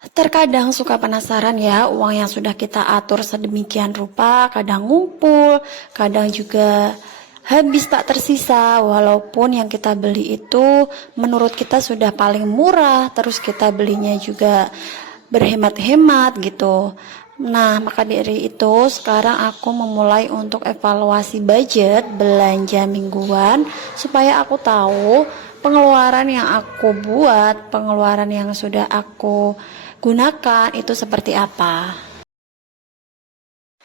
Terkadang suka penasaran ya, uang yang sudah kita atur sedemikian rupa, kadang ngumpul, kadang juga habis tak tersisa, walaupun yang kita beli itu menurut kita sudah paling murah, terus kita belinya juga berhemat-hemat gitu. Nah, maka dari itu sekarang aku memulai untuk evaluasi budget belanja mingguan supaya aku tahu pengeluaran yang aku buat, pengeluaran yang sudah aku gunakan itu seperti apa.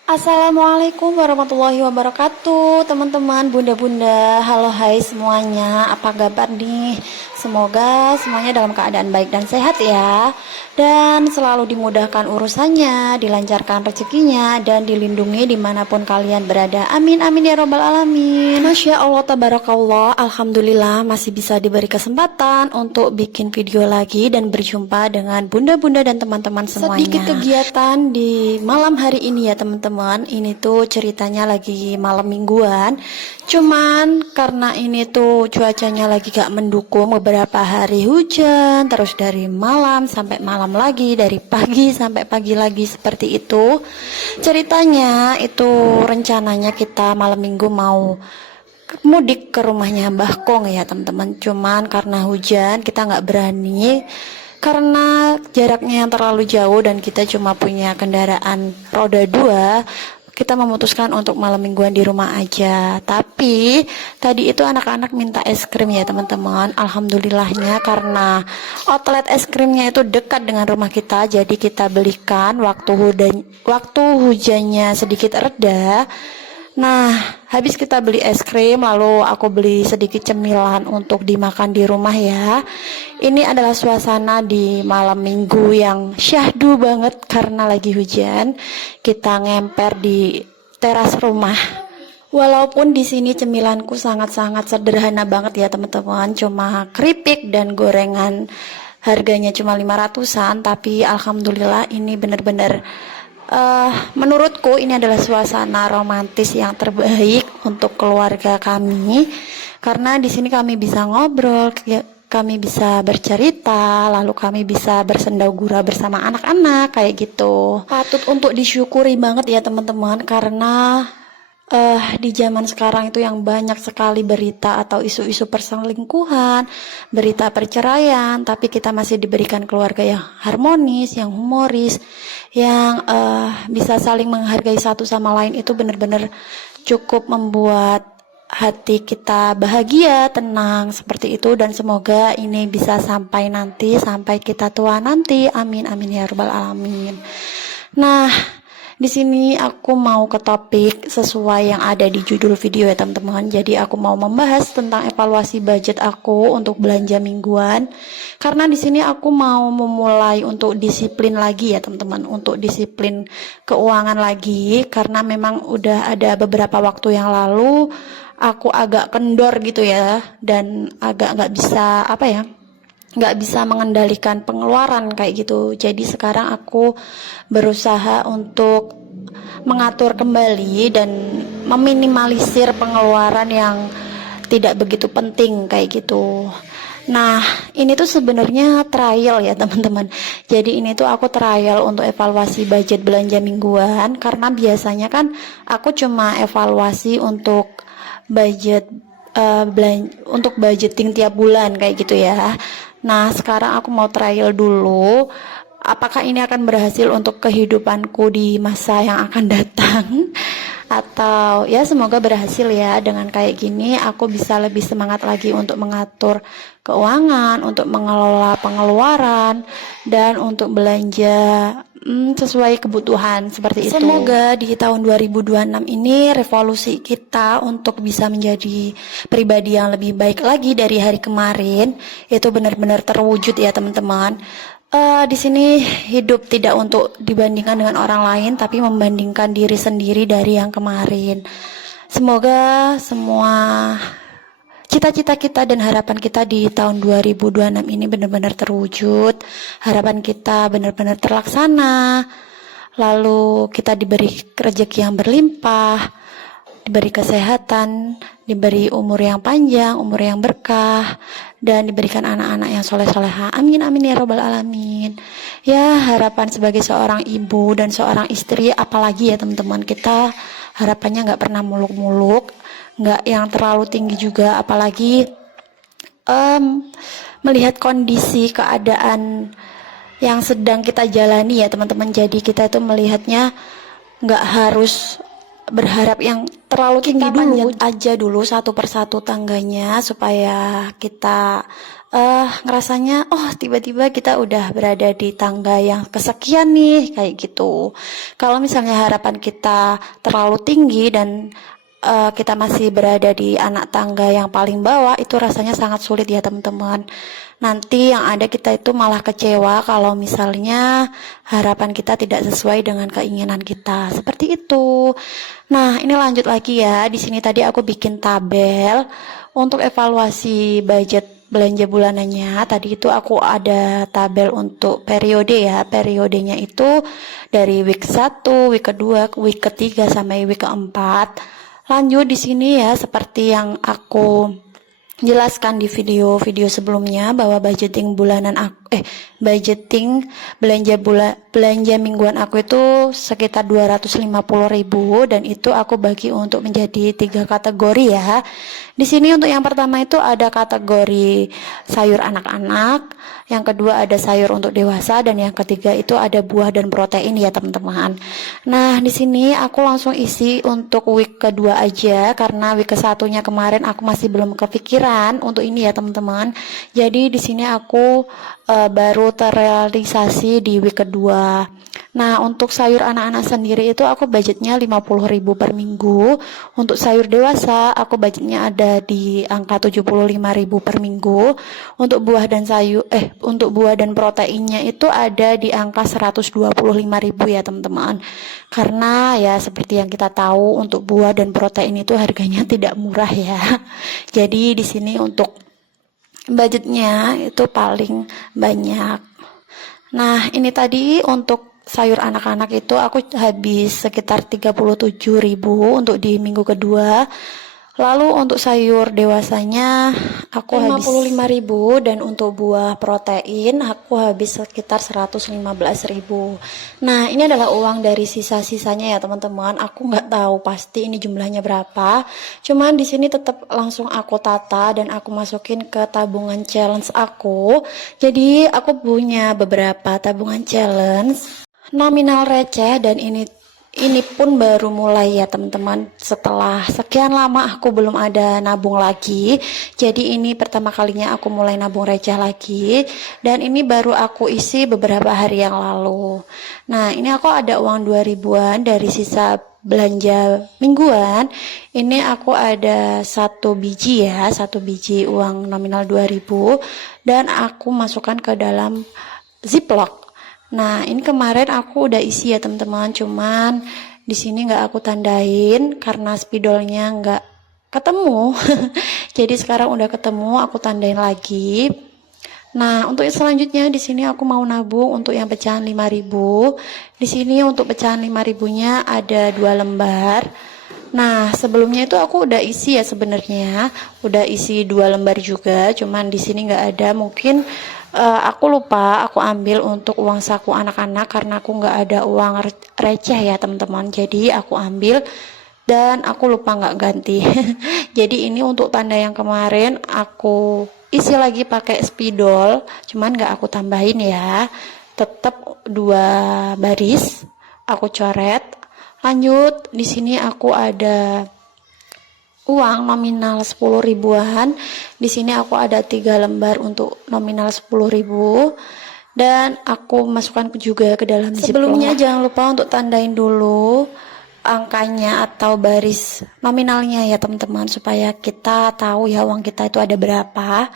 Assalamualaikum warahmatullahi wabarakatuh, teman-teman, bunda-bunda. Halo, hai semuanya. Apa kabar nih? Semoga semuanya dalam keadaan baik dan sehat ya. Dan selalu dimudahkan urusannya, dilancarkan rezekinya, dan dilindungi dimanapun kalian berada. Amin, amin ya robbal alamin. Masya Allah, tabarakallah. Alhamdulillah masih bisa diberi kesempatan untuk bikin video lagi dan berjumpa dengan bunda-bunda dan teman-teman semuanya. Sedikit kegiatan di malam hari ini ya teman-teman. Ini tuh ceritanya lagi malam mingguan. Cuman karena ini tuh cuacanya lagi gak mendukung, beberapa hari hujan, terus dari malam sampai malam lagi, dari pagi sampai pagi lagi seperti itu. Ceritanya itu rencananya kita malam minggu mau mudik ke rumahnya Mbah Kong ya teman-teman. Cuman karena hujan kita nggak berani karena jaraknya yang terlalu jauh dan kita cuma punya kendaraan roda 2. Kita memutuskan untuk malam mingguan di rumah aja. Tapi tadi itu anak-anak minta es krim ya teman-teman. Alhamdulillahnya karena outlet es krimnya itu dekat dengan rumah kita, jadi kita belikan waktu hujannya sedikit reda. Nah, habis kita beli es krim, lalu aku beli sedikit cemilan untuk dimakan di rumah ya. Ini adalah suasana di malam minggu yang syahdu banget karena lagi hujan. Kita ngemper di teras rumah. Walaupun di sini cemilanku sangat-sangat sederhana banget ya teman-teman, cuma keripik dan gorengan. Harganya cuma 500-an, tapi alhamdulillah ini benar-benar menurutku ini adalah suasana romantis yang terbaik untuk keluarga kami karena di sini kami bisa ngobrol, kami bisa bercerita, lalu kami bisa bersenda gurau bersama anak-anak kayak gitu. Patut untuk disyukuri banget ya teman-teman karena di zaman sekarang itu yang banyak sekali berita atau isu-isu perselingkuhan, berita perceraian, tapi kita masih diberikan keluarga yang harmonis, yang humoris, yang bisa saling menghargai satu sama lain. Itu benar-benar cukup membuat hati kita bahagia, tenang seperti itu, dan semoga ini bisa sampai nanti, sampai kita tua nanti. Amin, amin ya rabbal alamin. Nah, di sini aku mau ke topik sesuai yang ada di judul video ya teman-teman. Jadi aku mau membahas tentang evaluasi budget aku untuk belanja mingguan. Karena di sini aku mau memulai untuk disiplin lagi ya teman-teman, untuk disiplin keuangan lagi karena memang udah ada beberapa waktu yang lalu aku agak kendor gitu ya dan agak nggak bisa mengendalikan pengeluaran kayak gitu. Jadi sekarang aku berusaha untuk mengatur kembali dan meminimalisir pengeluaran yang tidak begitu penting kayak gitu. Nah, ini tuh sebenarnya trial ya teman-teman. Jadi ini tuh aku trial untuk evaluasi budget belanja mingguan karena biasanya kan aku cuma evaluasi untuk budget untuk budgeting tiap bulan kayak gitu ya. Nah, sekarang aku mau trial dulu apakah ini akan berhasil untuk kehidupanku di masa yang akan datang. Atau ya semoga berhasil ya. Dengan kayak gini aku bisa lebih semangat lagi untuk mengatur keuangan, untuk mengelola pengeluaran, dan untuk belanja sesuai kebutuhan seperti itu. Semoga di tahun 2026 ini revolusi kita untuk bisa menjadi pribadi yang lebih baik lagi dari hari kemarin itu benar-benar terwujud ya teman-teman. Di sini hidup tidak untuk dibandingkan dengan orang lain, tapi membandingkan diri sendiri dari yang kemarin. Semoga semua cita-cita kita dan harapan kita di tahun 2026 ini benar-benar terwujud. Harapan kita benar-benar terlaksana. Lalu kita diberi rezeki yang berlimpah. diberi kesehatan, diberi umur yang panjang, umur yang berkah, dan diberikan anak-anak yang soleh-soleha. Amin amin ya robbal alamin. Ya, harapan sebagai seorang ibu dan seorang istri, apalagi ya teman-teman, kita harapannya nggak pernah muluk-muluk, nggak yang terlalu tinggi juga, apalagi melihat kondisi keadaan yang sedang kita jalani ya teman-teman. Jadi kita itu melihatnya nggak harus berharap yang terlalu tinggi dulu, aja dulu satu persatu tangganya supaya kita ngerasanya oh tiba-tiba kita udah berada di tangga yang kesekian nih, kayak gitu. Kalau misalnya harapan kita terlalu tinggi dan kita masih berada di anak tangga yang paling bawah, itu rasanya sangat sulit ya teman-teman. Nanti yang ada kita itu malah kecewa kalau misalnya harapan kita tidak sesuai dengan keinginan kita. Seperti itu. Nah, ini lanjut lagi ya. Di sini tadi aku bikin tabel untuk evaluasi budget belanja bulanannya. Tadi itu aku ada tabel untuk periode ya. Periodenya itu dari week 1, week kedua, week ketiga sampai week keempat. Lanjut di sini ya, seperti yang aku jelaskan di video-video sebelumnya, bahwa budgeting bulanan aku budgeting belanja mingguan aku itu sekitar 250.000, dan itu aku bagi untuk menjadi 3 kategori ya. Di sini untuk yang pertama itu ada kategori sayur anak-anak, yang kedua ada sayur untuk dewasa, dan yang ketiga itu ada buah dan protein ya teman-teman. Nah, di sini aku langsung isi untuk week kedua aja, karena week ke-1-nya kemarin aku masih belum kepikiran untuk ini ya teman-teman. Jadi di sini aku baru terrealisasi di week kedua. Nah, untuk sayur anak-anak sendiri itu aku budgetnya 50.000 per minggu. Untuk sayur dewasa aku budgetnya ada di angka 75.000 per minggu. Untuk buah dan proteinnya itu ada di angka 125.000 ya teman-teman. Karena ya seperti yang kita tahu, untuk buah dan protein itu harganya tidak murah ya. Jadi di sini untuk budgetnya itu paling banyak. Nah, ini tadi untuk sayur anak-anak itu aku habis sekitar 37.000 untuk di minggu kedua. Lalu untuk sayur dewasanya aku 55.000, dan untuk buah protein aku habis sekitar 115.000. Nah, ini adalah uang dari sisa-sisanya ya teman-teman. Aku nggak tahu pasti ini jumlahnya berapa. Cuman di sini tetap langsung aku tata dan aku masukin ke tabungan challenge aku. Jadi aku punya beberapa tabungan challenge nominal receh, dan ini pun baru mulai ya teman-teman. Setelah sekian lama aku belum ada nabung lagi. Jadi ini pertama kalinya aku mulai nabung receh lagi, dan ini baru aku isi beberapa hari yang lalu. Nah, ini aku ada uang 2.000-an dari sisa belanja mingguan. Ini aku ada satu biji uang nominal 2.000, dan aku masukkan ke dalam ziplock. Nah, ini kemarin aku udah isi ya teman-teman, cuman di sini nggak aku tandain karena spidolnya nggak ketemu. Jadi sekarang udah ketemu, aku tandain lagi. Nah, untuk selanjutnya di sini aku mau nabung untuk yang pecahan 5.000. Di sini untuk pecahan 5.000-nya ada 2 lembar. Nah, sebelumnya itu aku udah isi ya sebenarnya, udah isi 2 lembar juga, cuman di sini nggak ada. Mungkin aku lupa aku ambil untuk uang saku anak-anak karena aku nggak ada uang receh ya teman-teman. Jadi aku ambil dan aku lupa nggak ganti. Jadi ini untuk tanda yang kemarin aku isi lagi pakai spidol, cuman nggak aku tambahin ya. Tetap 2 baris aku coret. Lanjut, di sini aku ada uang nominal 10.000-an. Di sini aku ada 3 lembar untuk nominal 10.000, dan aku masukkan juga ke dalam ziplock. Sebelumnya jangan lupa untuk tandain dulu angkanya atau baris nominalnya ya teman-teman, supaya kita tahu ya uang kita itu ada berapa.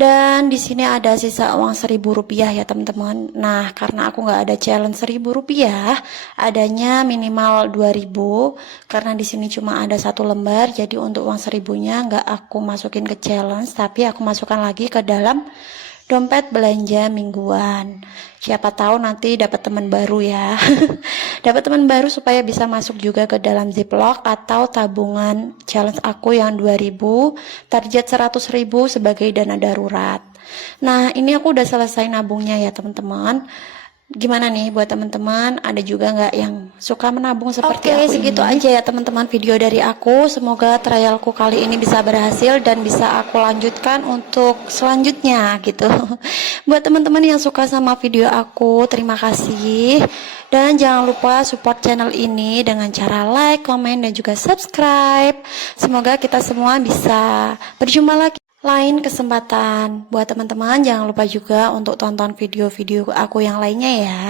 Dan di sini ada sisa uang 1.000 rupiah ya teman-teman. Nah, karena aku nggak ada challenge 1.000 rupiah, adanya minimal 2.000. Karena di sini cuma ada 1 lembar, jadi untuk uang 1.000-nya nggak aku masukin ke challenge, tapi aku masukkan lagi ke dalam dompet belanja mingguan. Siapa tahu nanti dapat teman baru ya. Dapat teman baru supaya bisa masuk juga ke dalam Ziplock atau tabungan challenge aku yang 2000, target 100.000 sebagai dana darurat. Nah, ini aku udah selesai nabungnya ya teman-teman. Gimana nih buat teman-teman, ada juga nggak yang suka menabung seperti aku segitu ini? Aja ya teman-teman video dari aku. Semoga trialku kali ini bisa berhasil dan bisa aku lanjutkan untuk selanjutnya gitu. Buat teman-teman yang suka sama video aku, terima kasih. Dan jangan lupa support channel ini dengan cara like, komen, dan juga subscribe. Semoga kita semua bisa berjumpa lagi lain kesempatan. Buat teman-teman jangan lupa juga untuk tonton video-video aku yang lainnya ya.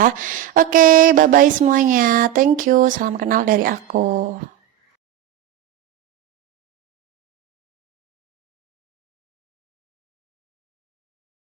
Oke, bye-bye semuanya. Thank you. Salam kenal dari aku.